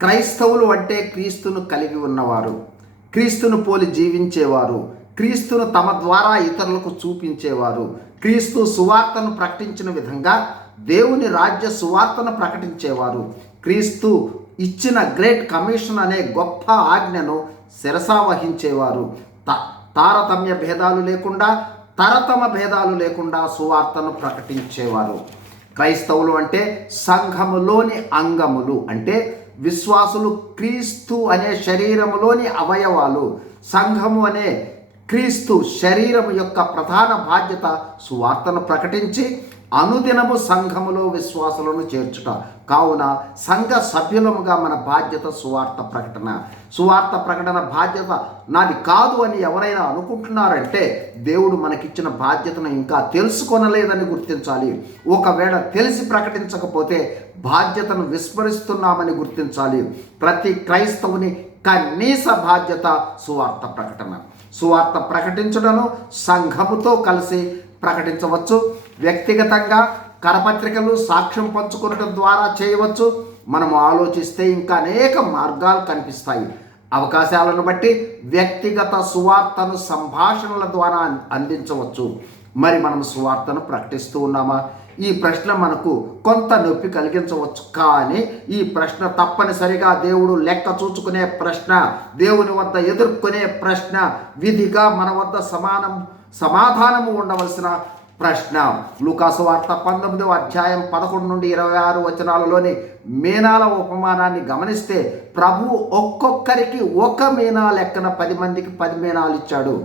క్రైస్తవులు అంటే క్రీస్తును కలిగి ఉన్నవారు క్రీస్తును పోలి జీవించేవారు క్రీస్తును తమ ద్వారా ఇతరులకు చూపించేవారు క్రీస్తు సువార్తను ప్రకటించిన విధంగా దేవుని రాజ్య సువార్తను ప్రకటించేవారు. క్రీస్తు ఇచ్చిన గ్రేట్ కమిషన్ అనే గొప్ప ఆజ్ఞను శిరసా వహించేవారు. త తారతమ్య భేదాలు లేకుండా తరతమ భేదాలు లేకుండా సువార్తను ప్రకటించేవారు. క్రైస్తవులు అంటే సంఘములోని అంగములు అంటే విశ్వాసులు క్రీస్తు అనే శరీరంలోని అవయవాలు సంఘము అనే క్రీస్తు శరీరం యొక్క ప్రధాన బాధ్యత సువార్తను ప్రకటించి అనుదినము సంఘములో విశ్వాసులను చేర్చుట. కావున సంఘ సభ్యులముగా మన బాధ్యత సువార్త ప్రకటన. సువార్త ప్రకటన బాధ్యత నాది కాదు అని ఎవరైనా అనుకుంటున్నారంటే దేవుడు మనకిచ్చిన బాధ్యతను ఇంకా తెలుసుకొనలేదని గుర్తించాలి. ఒకవేళ తెలిసి ప్రకటించకపోతే బాధ్యతను విస్మరిస్తున్నామని గుర్తించాలి. ప్రతి క్రైస్తవుని కనీస బాధ్యత సువార్త ప్రకటన. సువార్త ప్రకటించడను సంఘముతో కలిసి ప్రకటించవచ్చు. వ్యక్తిగతంగా కరపత్రికలు సాక్ష్యం పంచుకోవడం ద్వారా చేయవచ్చు. మనం ఆలోచిస్తే ఇంకా అనేక మార్గాలు కనిపిస్తాయి. అవకాశాలను బట్టి వ్యక్తిగత సువార్తను సంభాషణల ద్వారా అందించవచ్చు. మరి మనం సువార్తను ప్రకటిస్తూ ఉన్నామా? ఈ ప్రశ్న మనకు కొంత నొప్పి కలిగించవచ్చు కానీ ఈ ప్రశ్న తప్పనిసరిగా దేవుడు లెక్క చూచుకునే ప్రశ్న దేవుని వద్ద ఎదుర్కొనే ప్రశ్న విధిగా మన వద్ద సమానం సమాధానము ఉండవలసిన ప్రశ్న. లూకాసు వార్త పంతొమ్మిదవ అధ్యాయం పదకొండు నుండి ఇరవై ఆరు వచనాలలోని మీనాల ఉపమానాన్ని గమనిస్తే ప్రభు ఒక్కొక్కరికి ఒక మీనా లెక్కన పది మందికి పది మీనాలు ఇచ్చాడు.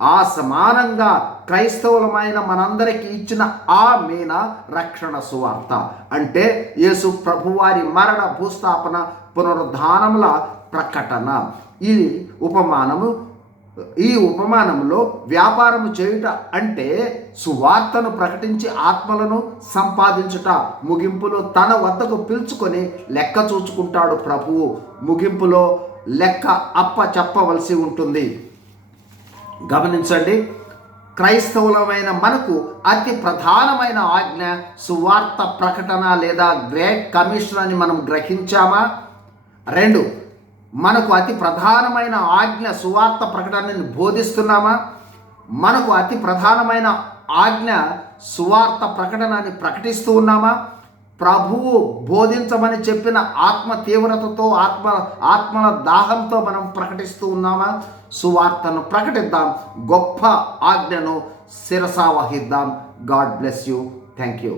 ఆ సమానంగా క్రైస్తవులమైన మనందరికీ ఇచ్చిన ఆ మీన రక్షణ సువార్త. అంటే యేసు ప్రభువారి మరణ భూస్థాపన పునరుద్ధానముల ప్రకటన. ఈ ఉపమానము ఈ ఉపమానంలో వ్యాపారము చేయుట అంటే సువార్తను ప్రకటించి ఆత్మలను సంపాదించుట ముగింపులో తన వద్దకు పిలుచుకొని లెక్క చూచుకుంటాడు ప్రభువు. ముగింపులో లెక్క అప్ప చెప్పవలసి ఉంటుంది. గమనించండి. క్రైస్తవులమైన మనకు అతి ప్రధానమైన ఆజ్ఞ సువార్త ప్రకటన లేదా గ్రేట్ కమిషన్ అని మనం గ్రహించామా? రెండు మనకు అతి ప్రధానమైన ఆజ్ఞ సువార్త ప్రకటనని బోధిస్తున్నామా? మనకు అతి ప్రధానమైన ఆజ్ఞ సువార్త ప్రకటనని ప్రకటిస్తూ ఉన్నామా? ప్రభువు బోధించమని చెప్పిన ఆత్మ తీవ్రతతో ఆత్మ ఆత్మల దాహంతో మనం ప్రకటిస్తూ ఉన్నామా? సువార్తను ప్రకటిద్దాం. గొప్ప ఆజ్ఞను శిరసా వహిద్దాం god bless you. Thank you